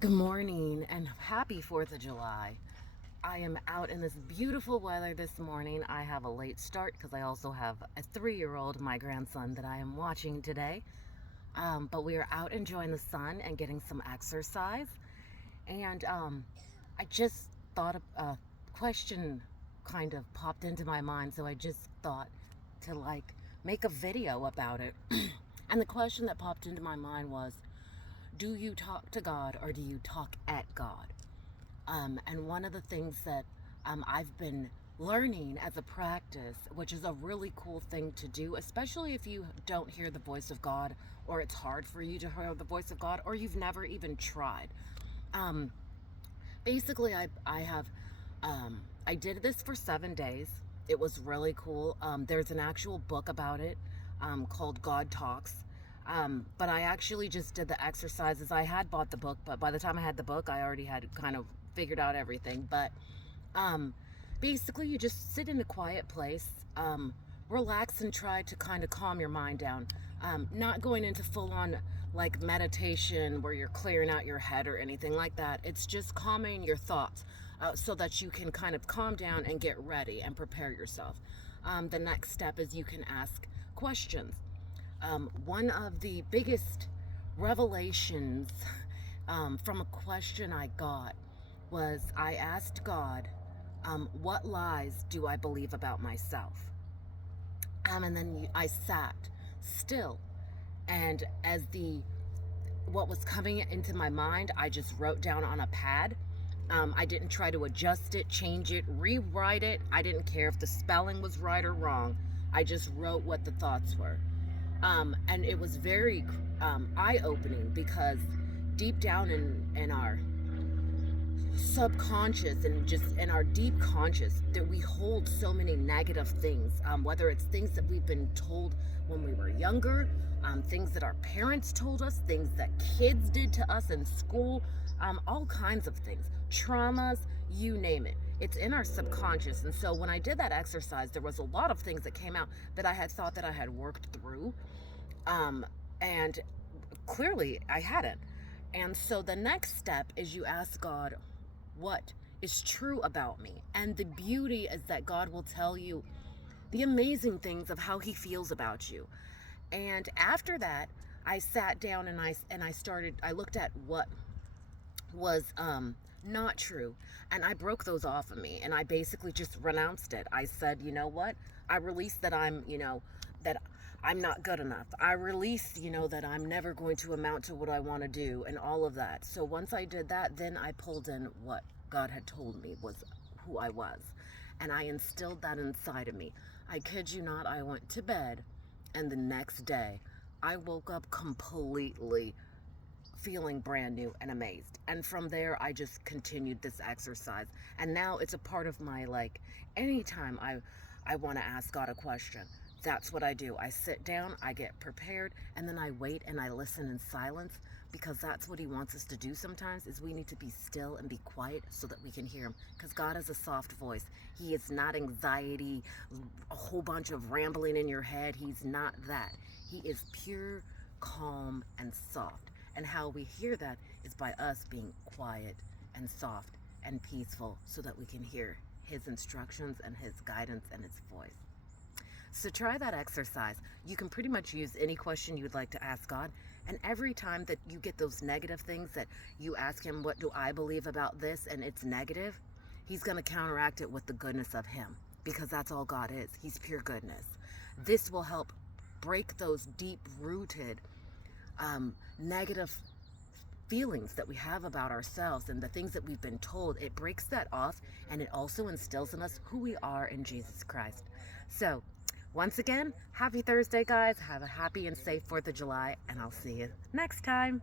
Good morning and happy 4th of July. I am out in this beautiful weather this morning. I have a late start because I also have a 3-year-old, my grandson, that I am watching today. But we are out enjoying the sun and getting some exercise. And I just thought a question kind of popped into my mind, so I just thought to make a video about it. And the question that popped into my mind was, do you talk to God or do you talk at God? And one of the things that I've been learning as a practice, which is a really cool thing to do, especially if you don't hear the voice of God, or it's hard for you to hear the voice of God, or you've never even tried. Um, Basically, I did this for 7 days. It was really cool. There's an actual book about it called God Talks. But I actually just did the exercises. I had bought the book, but by the time I had the book, I already had kind of figured out everything. But um, basically, you just sit in a quiet place, relax, and try to kind of calm your mind down. Not going into full on like meditation where you're clearing out your head or anything like that. It's just calming your thoughts so that you can kind of calm down and get ready and prepare yourself. The next step is you can ask questions. One of the biggest revelations from a question I got was I asked God, what lies do I believe about myself? And then I sat still, and as the what was coming into my mind, I just wrote down on a pad. I didn't try to adjust it, change it, rewrite it. I didn't care if the spelling was right or wrong. I just wrote what the thoughts were. And it was very eye-opening because deep down in our subconscious and just in our deep conscious that we hold so many negative things, whether it's things that we've been told when we were younger, things that our parents told us, things that kids did to us in school, all kinds of things, traumas, you name it. It's in our subconscious. And so when I did that exercise, there was a lot of things that came out that I had thought that I had worked through, and clearly I hadn't. And so the next step is you ask God, what is true about me? And the beauty is that God will tell you the amazing things of how he feels about you. And after that, I sat down and I looked at what was not true, and I broke those off of me, and I basically just renounced it. I said, you know what? I released that that I'm not good enough. I released, that I'm never going to amount to what I want to do and all of that. So once I did that, then I pulled in what God had told me was who I was, and I instilled that inside of me. I kid you not, I went to bed, and the next day I woke up completely feeling brand new and amazed. And from there, I just continued this exercise. And now it's a part of my, anytime I want to ask God a question, that's what I do. I sit down, I get prepared, and then I wait and I listen in silence, because that's what he wants us to do sometimes, is we need to be still and be quiet so that we can hear him. Because God has a soft voice. He is not anxiety, a whole bunch of rambling in your head. He's not that. He is pure, calm, and soft. And how we hear that is by us being quiet and soft and peaceful so that we can hear his instructions and his guidance and his voice. So try that exercise. You can pretty much use any question you'd like to ask God. And every time that you get those negative things that you ask him, what do I believe about this? And it's negative, he's going to counteract it with the goodness of him, because that's all God is. He's pure goodness. This will help break those deep-rooted negative feelings that we have about ourselves and the things that we've been told. It breaks that off, and it also instills in us who we are in Jesus Christ. So once again, happy Thursday, guys. Have a happy and safe 4th of July, and I'll see you next time.